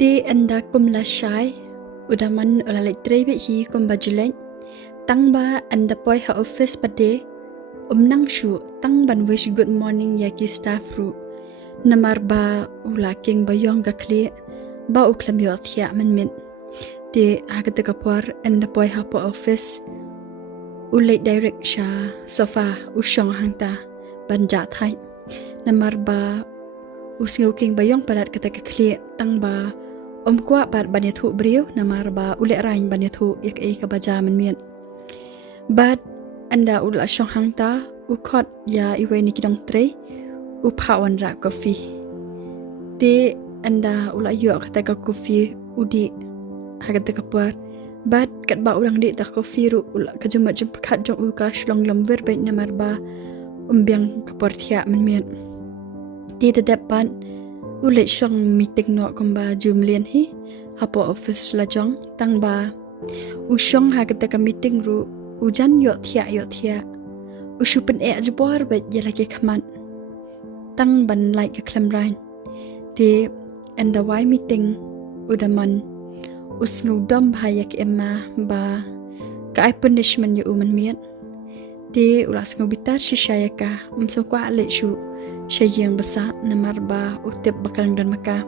Di anda kumla syai, udaman olalek trebi hi kumba jelek, tang ba anda poi ha office pade, nang shu tang ban wish good morning yaki staff ru, namar ba ulaking bayong gakli, ba uklam yo thia min. Di hagata kapwar anda poi ha po office, ulek direct sha sofa usyong hangta banja thai, namar ba usngauking bayong padat kata kakli tang ba kwa pat banyathu brio namar ba ulek rain banyathu yak ka baja min. But anda ula syong hangta ukot ya iwe ni kidong tre upawan ra kopi. Di anda ula yo kata ka kopi udi hagata kapwar. But kat ba ulang di ta kopi ru ula kajumat jum perkat jong uka shlong lamver baik namar ba umbiang kapor thia min. Di depan ulit syong meeting no kumba jumlian hi hapo office la jong tang ba usyong hagata ka meeting ru ujan yo thia usupen jubor bet ya lagi kaman tang ban like ka klamrain di anda wai meeting udaman usngu dom bhayak emma ba ka punishment yo uman miat di ulas ngubitar shishayaka umso kwa le shu syayang basa namar ba utip bakalang dan maka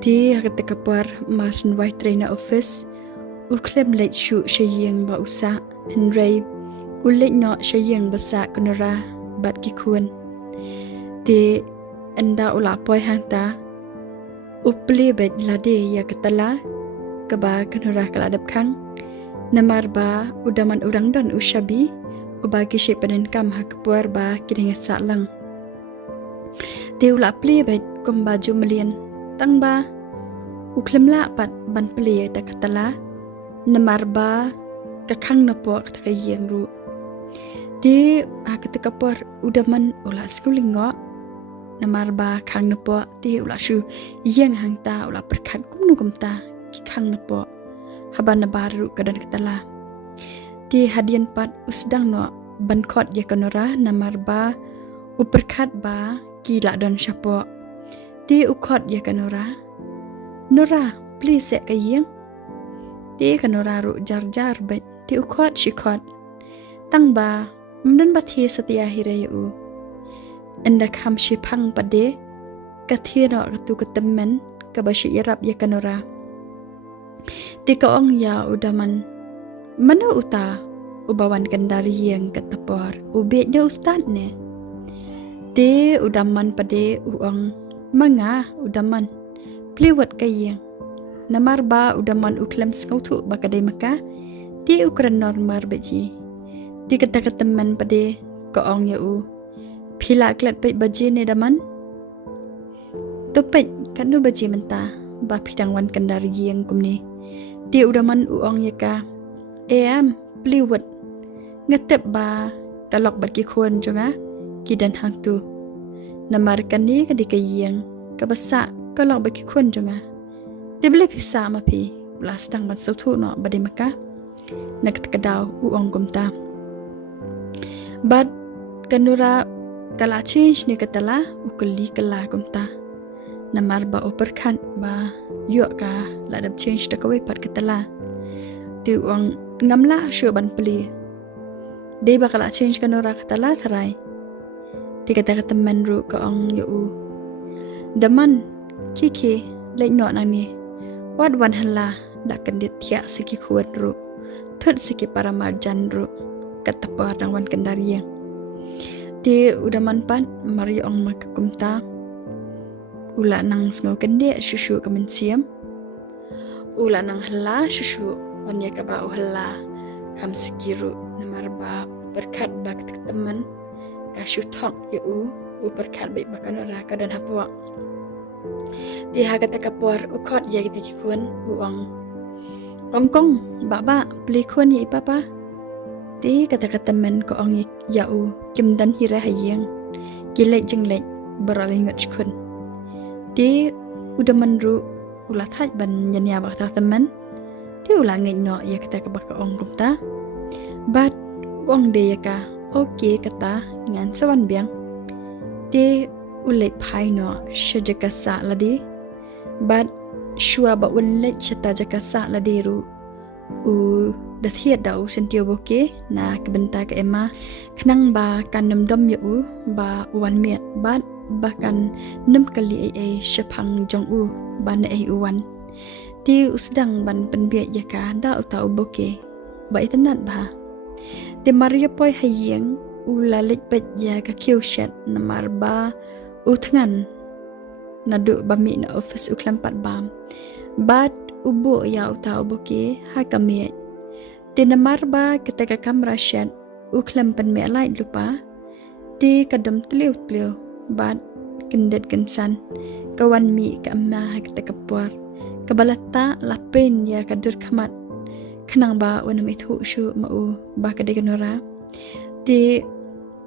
di hagata kapar masin white trainer office uklem late shu syayang ba usa enray ulit no syayang basa kunara bat kikuan di anda ula poi hangta upli bet lade ya ketala kaba kunara kaladap kang namar ba udaman urang dan ushabi ubagi syaipanan kam hakpuar ba kiringat salang Dia ula pli baik kumba jumlian tang ba uklem la pat ban pli ta katala namar ba kakang na po ta kayeng ru di hakata kapor udaman ula skulingo namar ba kang na po di ula shu yang hangta ula perkat kumnu kumta ki kang na po haban na baru kadan katala di hadian pat usdang no ban khot ya kanora namar ba uperkat ba Gila don syapo. Di ukot ya kanora. Nora, please ya kayeng. Di kanora ru jar bet. Di ukot shikot. Tang ba, mden bathi setia hire yu. Anda kam shipang pade. Kathira katu ketemen. Kabashi irap ya kanora. Di kaong ya udaman. Mana uta ubawan kendari yang ketepor. Ubetnya ustad ne. Di udaman pade uang manga udaman pliwat kayeng namar ba udaman uklam skautu bakadai maka di ukran normal beji di kata teman pade koong ya u pila klat baik baji ne daman topet kanu baji menta ba pidangwan kendari yang kumni di udaman uang ya ka pliwat ngetep ba kalok barki khon jonga kidan hang tu namar kani ka dikayeng kabasa kalok baki khun jonga dibele pisa ma pi lastang ban sautu no bade maka nak tkadaw uong gumta bad kanura kala change ni katala ukali kala gumta namar ba operkan ba yo ka ladap change ta kawe pat katala ti uong ngamla shu ban pli de ba kala change kanura katala tharai Dikata teman ru kaong yu daman kiki lek no nang ni wat wan hala dak kendit thia siki kuat ru thut siki para marjan ru kata parang wan kendari di udaman pan mari ong makakumta ula nang sngo kende shushu kemensiam ula nang hala shushu wan ya ka ba hala kam sikiru namar ba berkat bak teman kasyutok yu uperkat baik bakanora kadan hapwa di hagata kapor ukot ya kita kikun uang kongkong baba beli kun ya papa di kata teman ko ong ya u kimdan hira hayeng gilek jenglek beralingat kun di udah menru ulat hat ban nyanya bakta teman di ulangin no ya kita kebaka ong kumta bat uang de ya ka Okey kata ngan sawan biang de ulet pai no shajaka sa ladi but shua ba unlet chata jaka sa la deru u da thiat da u sentio boke na kebenta ke ema khnang ba kan nam dom yu ba wan miat bat bahkan 6 kali ai shapang jong u ban ai uwan ti usdang ban penbiat jaka da utau boke ba itanat ba te maria poi hayeng u lalit bet ya ka kiu shat namar ba u thangan nadu bami na office u klampat bam bat ubu ya utau boke ha kamiat ti namar ba ketika kamera shat u klampan me light lupa ti kadam tliu bat kendet kensan kawan mi ka amma ha ketika puar kabalata lapen ya kadur khamat khnang ba wanam ithu shu mau ba kadai Nora ti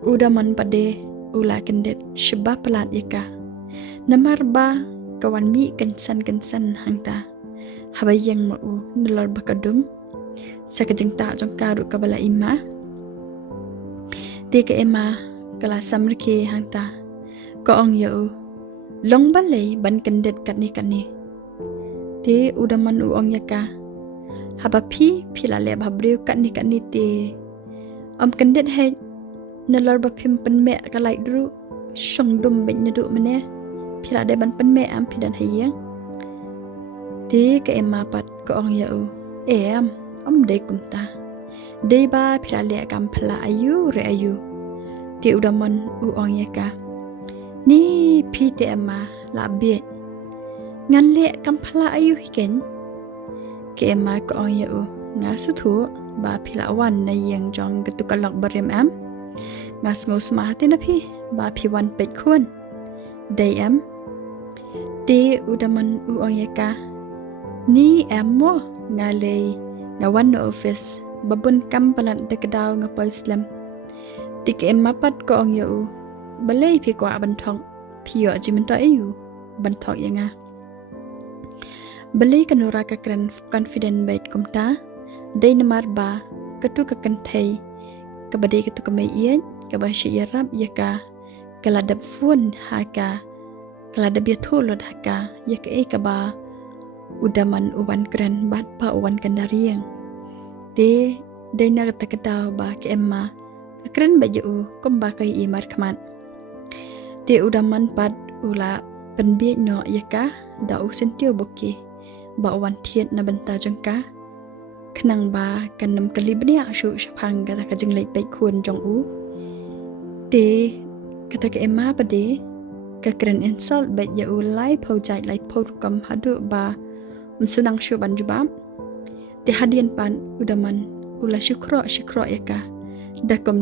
udaman pade ula kendet sheba pelat yaka namar ba kawan mi kensan hangta habayang mau nulor bakadum sakajeng ta jongka ru kabala ima ti ke ema kala samrike hangta ko ong yo long balai ban kendet katni ti udaman u ong yaka haba phi lale babriu katni te kendet he nalor ba phim pen me kalai dru shong dum ben nadu mane phila de ban pen me am phidan hayang ti ka ema pat ko ong ya u em de kumta de ba phila le kam phla ayu re ayu ti udaman u ong yaka ni phi te ema la biet ngan le kam phla ayu hiken ke ema ko ong ya u nga su thu ba phila wan na yang jong ketu kalok barim am ngas ngos ma te na phi ba phi wan pet khun dei am ti udaman u ong yaka ni am mo nga le nga wan no office babun kam palat de kadaw nga pa islam ti ke mapat ko ong yo balai phi kwa ban thong phi yo jimin to ayu ban thok yanga balai ka Nora ka kran confident bait kumta dei namar ba katu ka kan thai ka badai katu ka mai yen ka ba shi yarab yaka kala dab fun haka kala dab ya tholot haka yaka e ka ba udaman uwan kran bat pa uwan kandariang de na ta kadaw ba ke emma kran ba yu kom ba kai i mar khamat te udaman pat ula penbiet no yaka da u sentio boki ba uwan thiet na banta jangka khnang ba kanam kalibnia shu shapang ga ka jinglai pai khun jong u te kata ke emma pade ka kran insult ba ya u lai phojai lai phor kam hadu ba sunang shu banjubam te hadian pan udaman ula shukro yaka dakom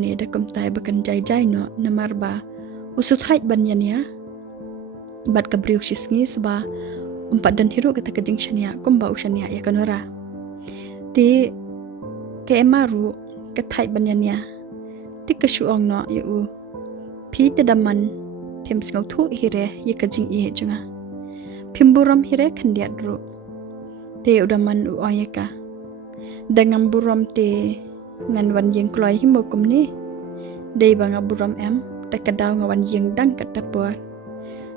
tai bakan jai no namar ba usuthai banyan ya bat kabriu shisngi sba umpat dan hero kata kajing shania komba ushania ya Nora ti ke emaru kathai banyan ya ti kashuong no ya u phi te daman phim sngau thu hire ya kajing i junga phimburam hire khandiat ru te udaman u ayaka dengan buram te ngan wan yeng kloi himokum ni dei bang buram em ta kadaw nga wan yeng dang katapor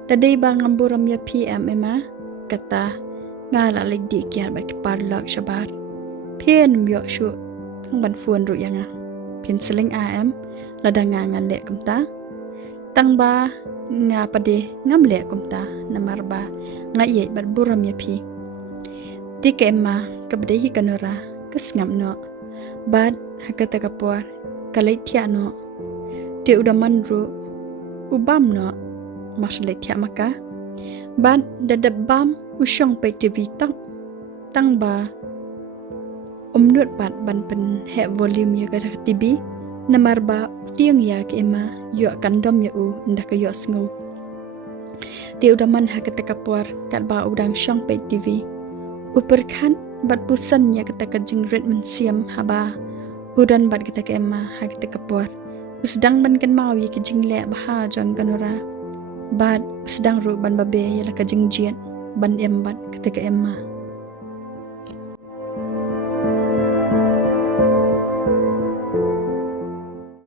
da dei bang buram ya pm ema kata ngala lek di kian bat parlak shabat phen myo shu tang ban fuan ru yanga pin seling am ladanga ngan le kumta tang ba nga pade ngam le kumta namar ba nga ye bat buram ya phi ti ke ma kabde hi Nora kasngam no bad hakata kapor kalai thia no te udaman ru ubam no masle thia maka bad dadabam ushong pe tv tang ba umnut pat ban pen he volume ya ka tv namar ba tiang ya ke ma yo kandom ya u ndak yo sngo te udaman hakata kapor kat ba udang shong pe tv uperkan bat pusan ya kata kajing red mensiam haba udan bat kita ke emma ha kita kapor usdang ban kan mau ya kajing le baha jang Nora bat sedang ru ban babe ya la kajing jiat ban em bat kita ke emma